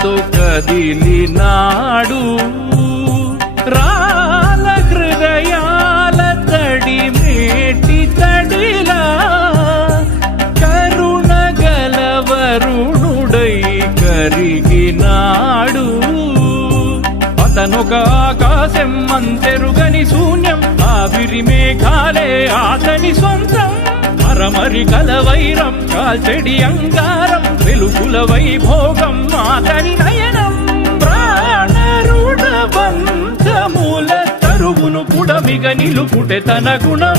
ఆశతో కదిలినాడు రాల హృదయాల తడి మేటి తడిలా కరుణ గలవరుణుడై కరిగినాడు. అతనొక ఆకాశం అంతెరుగని శూన్యం, ఆవిరి మేఘాలే ఆతని సొంతం. మరమరి కలవైరం కాల్చెడి అంగారం, వెలుగుల వైభోగం ఆతని నయనం. ప్రాణరుణ బంధముల తరువును పుడమిగ నిలుపుటె తన గుణం.